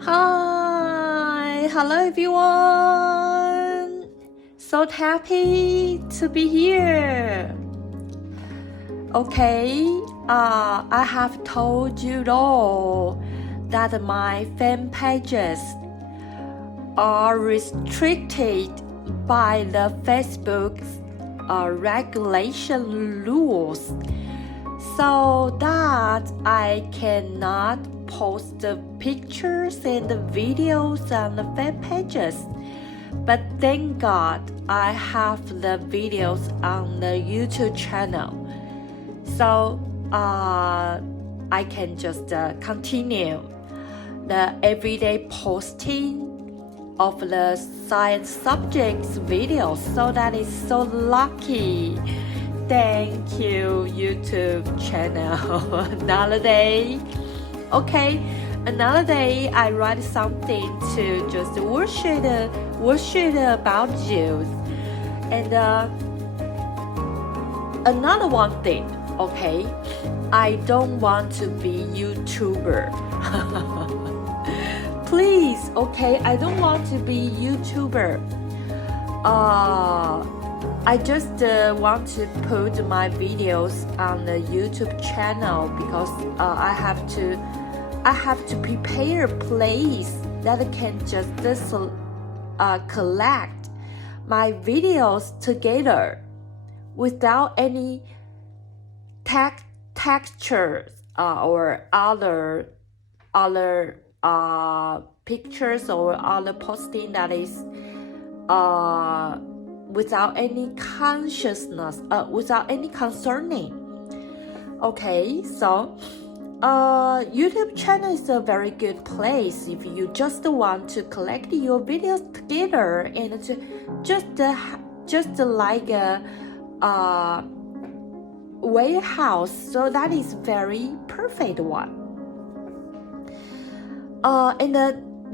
Hi, hello everyone. So happy to be here. Okay, I have told you all that my fan pages are restricted by the Facebook's regulation rules, so that I cannot post the pictures and the videos on the fan pages. But thank God I have the videos on the YouTube channel, so I can just continue the everyday posting of the science subjects videos. So that is so lucky. Thank you, YouTube channel. Another day. Okay, another day I write something to just worship about you. And another one thing, okay, I don't want to be YouTuber. Please, okay, I don't want to be YouTuber. I just want to put my videos on the YouTube channel because I have to prepare a place that can just collect my videos together without any textures or other pictures or other posting that is without any consciousness, without any concerning. Okay, so YouTube channel is a very good place if you just want to collect your videos together and to just like a warehouse. So that is very perfect one. And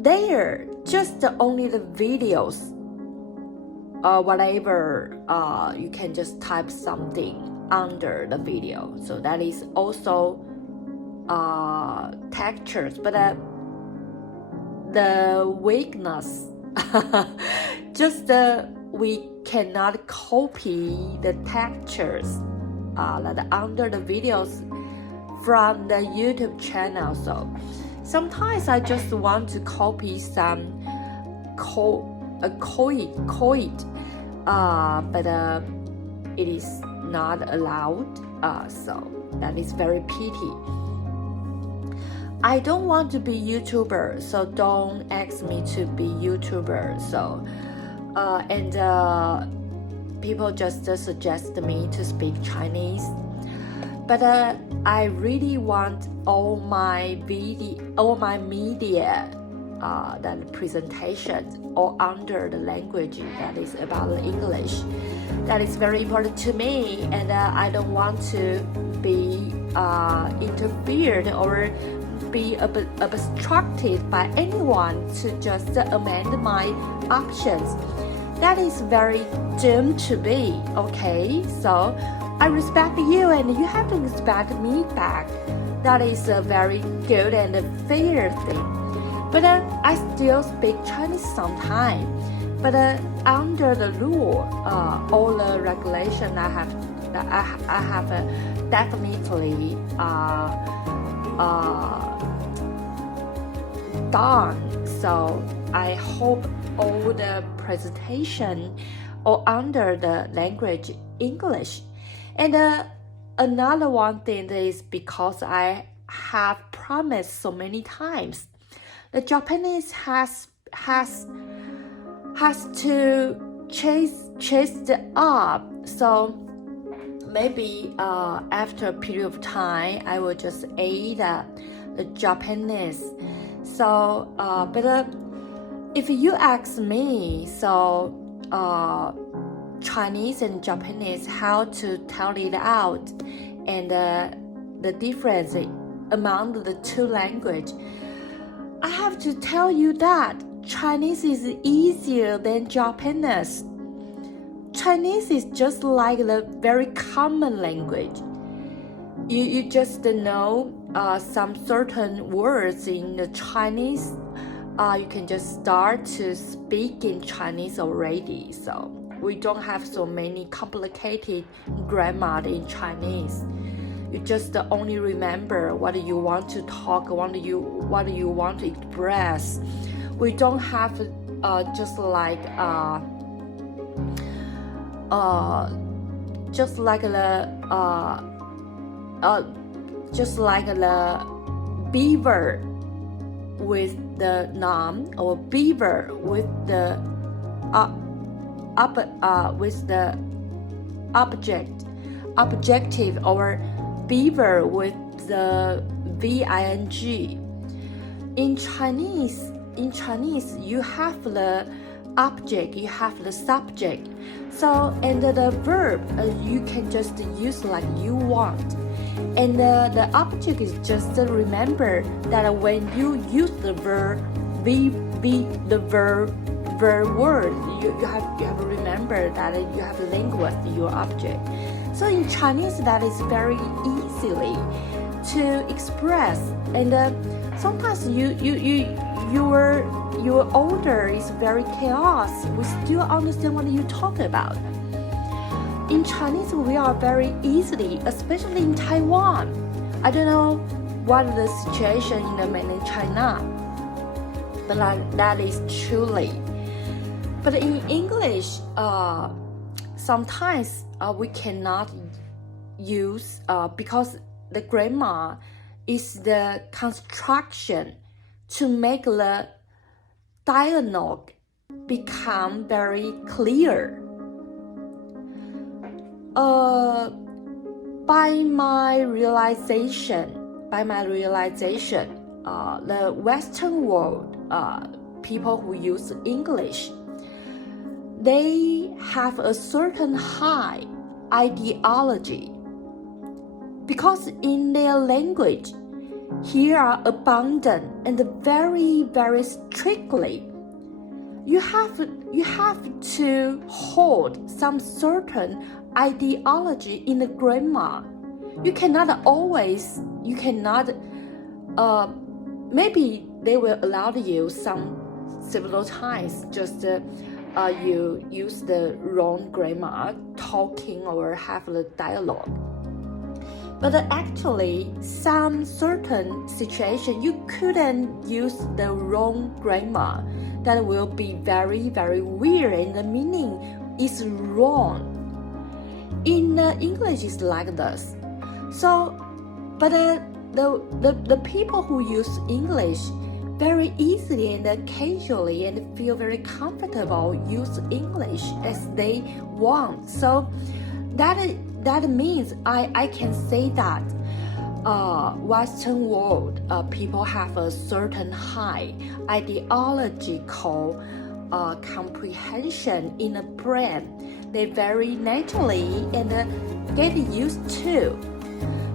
there just only the videos. Whatever, you can just type something under the video. So that is also textures, but the weakness, just we cannot copy the textures that under the videos from the YouTube channel. So sometimes I just want to copy some code, but it is not allowed, so that is very pity. I don't want to be YouTuber, so don't ask me to be YouTuber. So and people just suggest me to speak Chinese, but I really want all my media that presentation or under the language that is about English. That is very important to me, and I don't want to be interfered or be obstructed by anyone to just amend my options. That is very doomed to be, okay? So I respect you and you have to respect me back. That is a very good and fair thing. But I still speak Chinese sometimes. But under the rule, all the regulation I have definitely done. So I hope all the presentation or under the language English. And another one thing is because I have promised so many times. The Japanese has to chase it up. So maybe after a period of time, I will just aid the Japanese. So, but if you ask me, so Chinese and Japanese, how to tell it out, and the difference among the two languages. I have to tell you that Chinese is easier than Japanese. Chinese is just like the very common language. You just know some certain words in the Chinese you can just start to speak in Chinese already. So we don't have so many complicated grammar in Chinese. You just only remember what you want to talk, what you want to express. We don't have just like the beaver with the noun, or beaver with the objective, or beaver with the VING. In Chinese, you have the object, you have the subject. So, and the verb, you can just use like you want. And the object is just remember that when you use the verb, the verb word, you have to remember that you have linked with your object. So in Chinese, that is very easily to express. And sometimes your order is very chaos. We still understand what you talk about. In Chinese, we are very easily, especially in Taiwan. I don't know what the situation in the mainland China, but that is truly. But in English, sometimes we cannot use because the grammar is the construction to make the dialogue become very clear. By my realization, the Western world, people who use English, they have a certain high ideology, because in their language, here are abundant and very, very strictly. You have to hold some certain ideology in the grammar. You cannot, maybe they will allow you several times, just you use the wrong grammar, talking or have the dialogue. But actually, some certain situation, you couldn't use the wrong grammar. That will be very, very weird, and the meaning is wrong. In English, it's like this. So, but the people who use English very easily and casually and feel very comfortable use English as they want. So that means I can say that Western world people have a certain high ideological comprehension in a brain. They very naturally and get used to.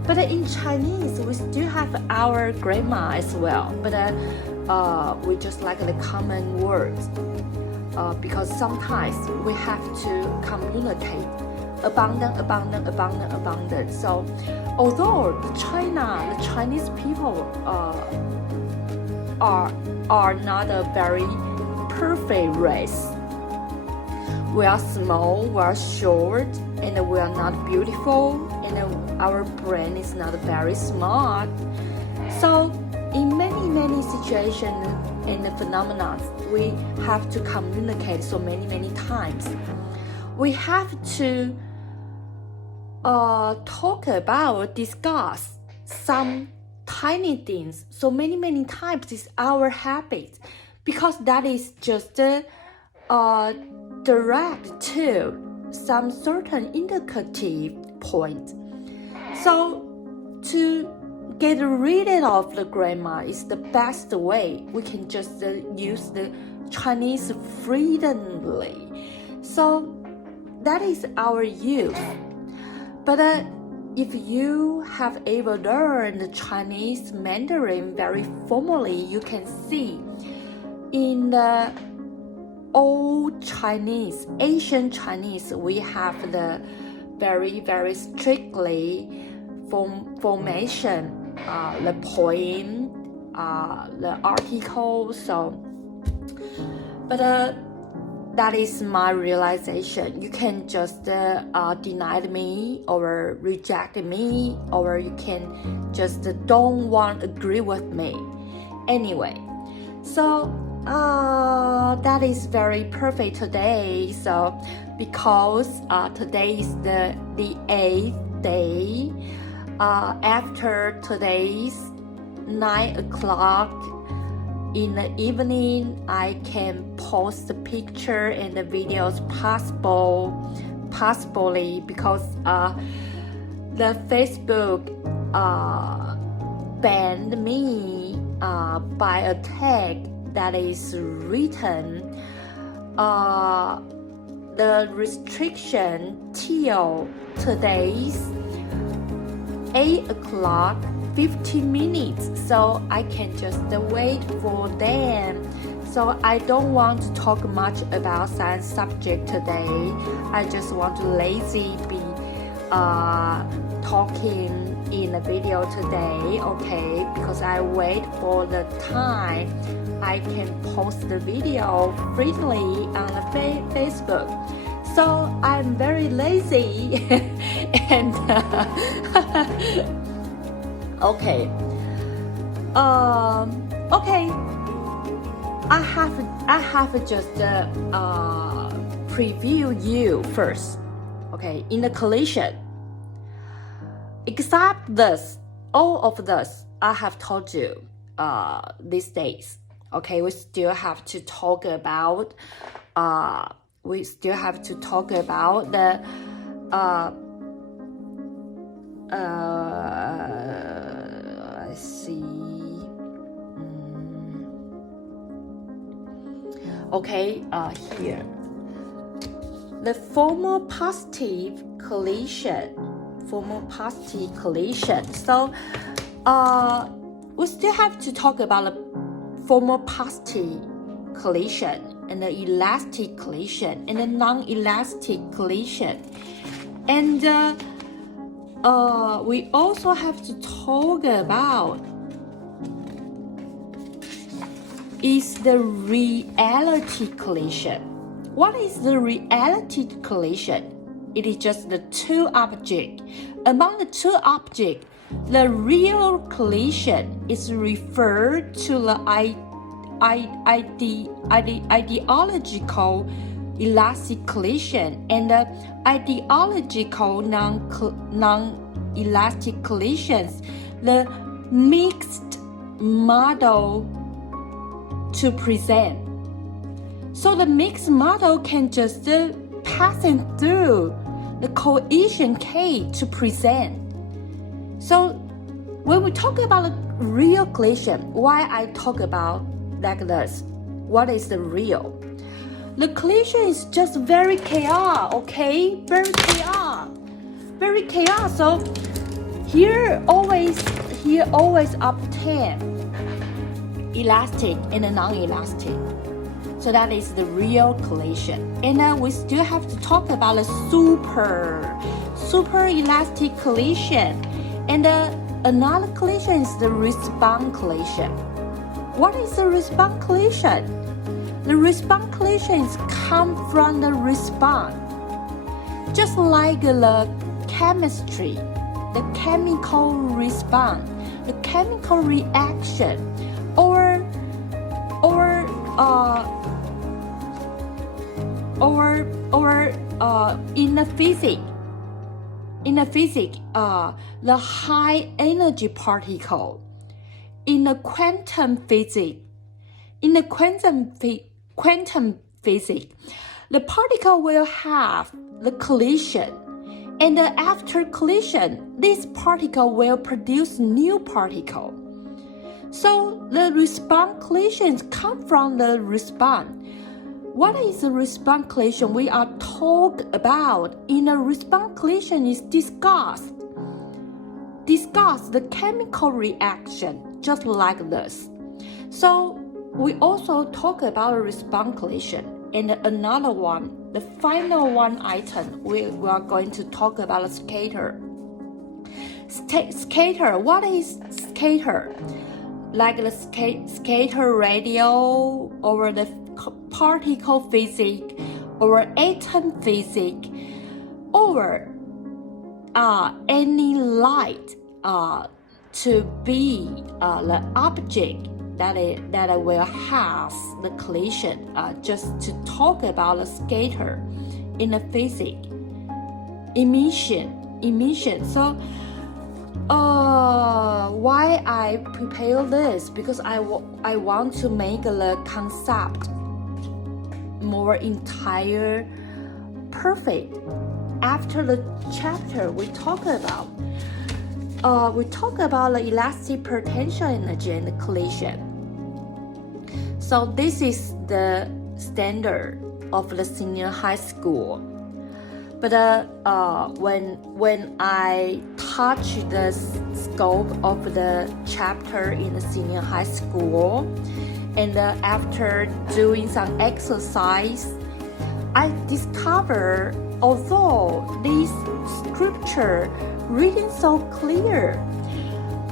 But in Chinese, we still have our grammar as well. But we just like the common words because sometimes we have to communicate. Abundant. So, although the Chinese people are not a very perfect race. We are small, we are short, and we are not beautiful, and our brain is not very smart. So, in many situations and phenomena, we have to communicate so many times. We have to talk about, discuss some tiny things so many times. Is our habit, because that is just direct to some certain indicative point. So to get rid of the grammar is the best way. We can just use the Chinese freely. So that is our use. But if you have ever learned Chinese Mandarin very formally, you can see in the old Chinese, Asian Chinese, we have the very strictly formation, the poem, the article. So But that is my realization. You can just deny me or reject me, or you can just don't want to agree with me. Anyway, so that is very perfect today. So because today is the 8th day after today's 9 o'clock in the evening, I can post the picture and the videos possibly because the Facebook banned me by a tag that is written the restriction till today's 8 o'clock 15 minutes, so I can just wait for them. So I don't want to talk much about science subject today. I just want to lazy be talking in a video today, okay? Because I wait for the time I can post the video freely on the Facebook. So I'm very lazy and okay. Okay. I have just preview you first. Okay, in the collision. Except this, all of this I have told you these days. Okay, we still have to talk about the let's see. Okay, here. The formal positive collision. So, we still have to talk about the formal positive collision and the elastic collision and the non-elastic collision. And we also have to talk about is the reality collision. What is the reality collision? It is just the two objects. Among the two objects, the real collision is referred to the ideological elastic collision and the ideological non-elastic collisions, the mixed model to present. So the mixed model can just passing through the cohesion K to present. So when we talk about the real collision, why I talk about like this? What is the real? The collision is just very chaos, okay? Very chaos. So here always obtain elastic and non-elastic. So that is the real collision. And then we still have to talk about the super elastic collision. And another collision is the response collision. What is the response collision? The response collision is come from the response. Just like the chemistry, the chemical response, the chemical reaction, or in the physics, the high energy particle. In the quantum physics, the particle will have the collision, and after collision, this particle will produce new particle. So the response collisions come from the response. What is the response collision we are talking about? In a response collision is discuss the chemical reaction, just like this. So we also talk about a response collision. And another one, the final one item, we are going to talk about a scatter. Scatter, what is scatter? like the scatter radio or the particle physics or atom physics or any light to be the object that will have the collision, just to talk about the scatter in the physics, emission. So why I prepare this? Because I want to make the concept more entire, perfect. After the chapter we talk about the elastic potential energy and the collision. So this is the standard of the senior high school. But when I touch the scope of the chapter in the senior high school, and after doing some exercise, I discover although this scripture reading so clear,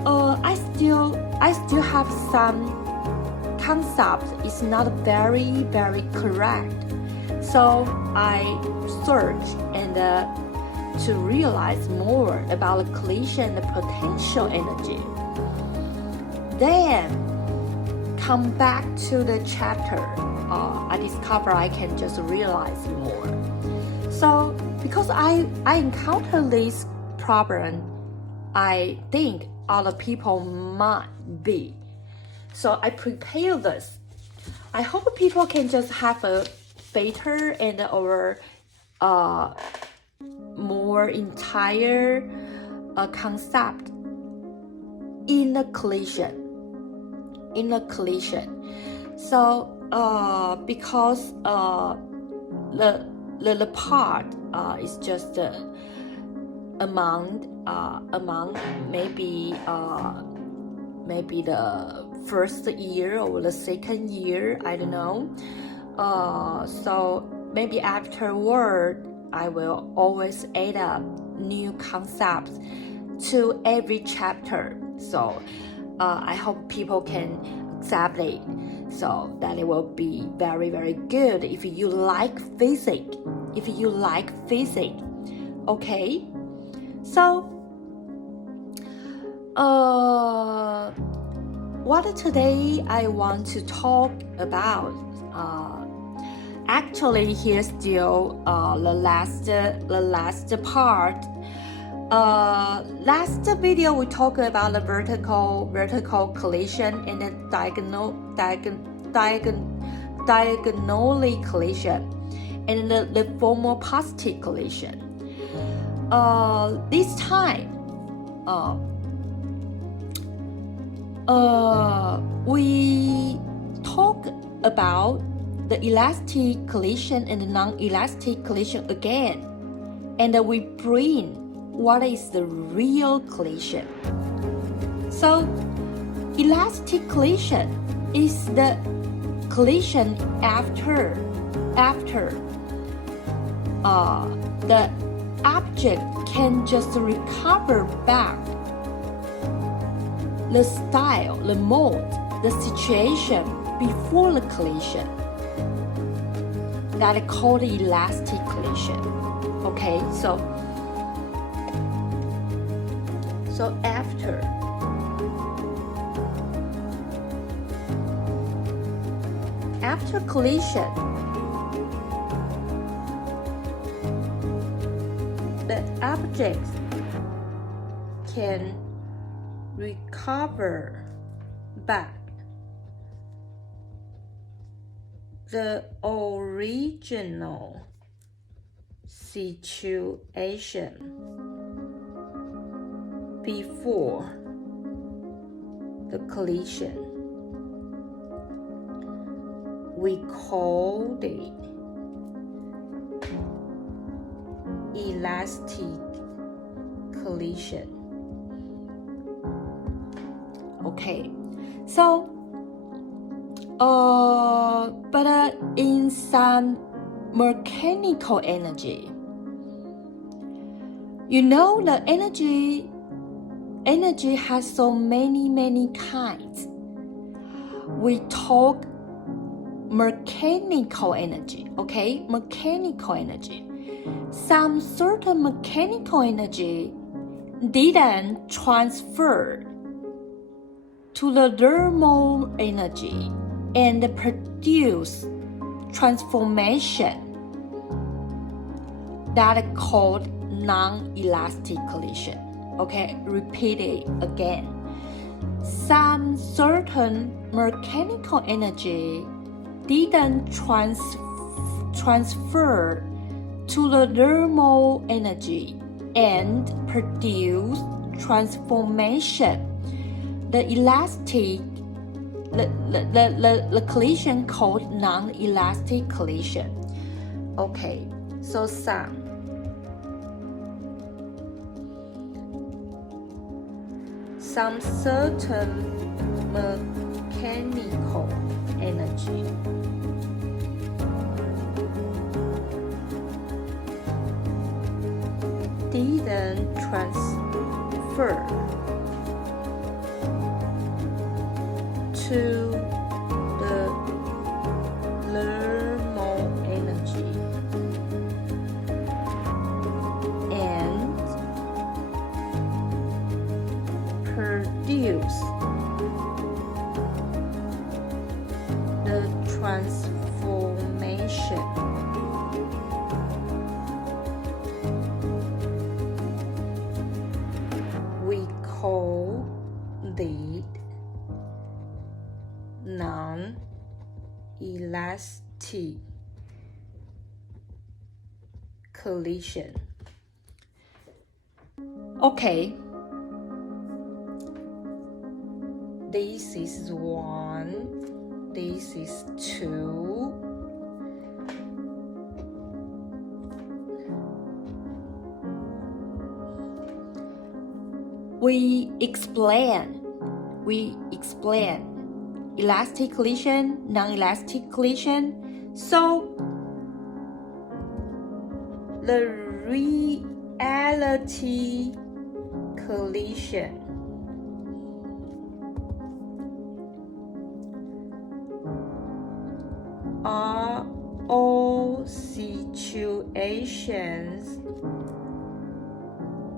I still have some concepts is not very correct. So I search and to realize more about the collision and the potential energy. Then come back to the chapter. I discover I can just realize more. So because I encounter this problem, I think other people might be. So I prepare this. I hope people can just have a better and or more entire concept in the collision. So because the part is just among maybe the first year or the second year, I don't know. So maybe afterward I will always add up new concepts to every chapter. So I hope people can accept it. So that it will be very good if you like physics. Okay? So what today I want to talk about, actually here's still the last part. Last video we talked about the vertical collision and the diagonally collision and the formal positive collision. This time we talk about the elastic collision and the non-elastic collision again, and we bring what is the real collision. So elastic collision is the collision after the object can just recover back the style, the mode, the situation before the collision. That is called elastic collision. Okay, so after collision, the objects can recover back the original situation before the collision. We call it elastic collision. Okay, so but in some mechanical energy, you know, the energy has so many kinds. we talk mechanical energy, okay? Mechanical energy. Some certain mechanical energy didn't transfer to the thermal energy and produce transformation that are called non-elastic collision. Okay, repeat it again. Some certain mechanical energy didn't transfer to the thermal energy and produce transformation. The collision called non-elastic collision. Okay, so some certain mechanical energy didn't transfer to the thermal energy and produce the transformation. We call it non-elastic collision. Okay. This is 1, this is 2. We explain elastic collision, non-elastic collision. So the reality collision are all situations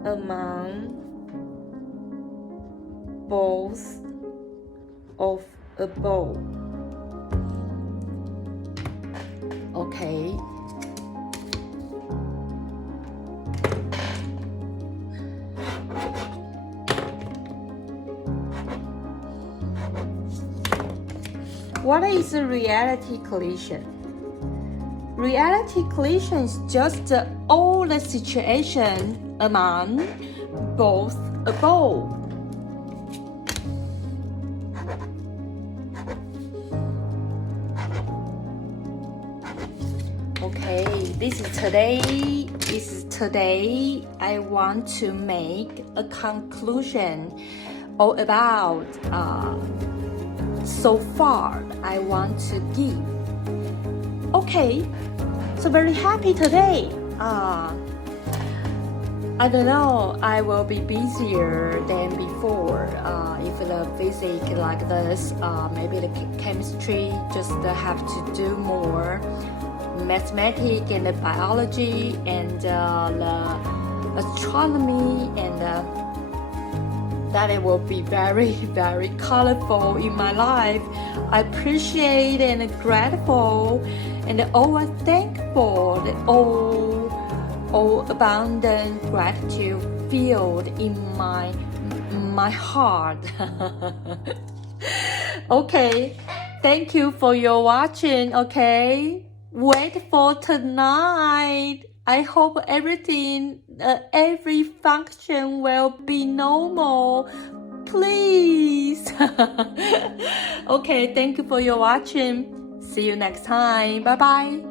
among both of above. Okay. What is a reality collision? Reality collision is just all the situation among both above. Okay, this is today. I want to make a conclusion all about so far I want to give. Okay, so very happy today. I don't know, I will be busier than before. If the physics like this, maybe the chemistry just have to do more. Mathematics and the biology and the astronomy and that it will be very, very colorful in my life. I appreciate and grateful and always thankful that all abundant gratitude filled in my heart. Okay, thank you for your watching. Okay, wait for tonight. I hope everything, every function will be normal. Please. Okay, thank you for your watching. See you next time. Bye bye.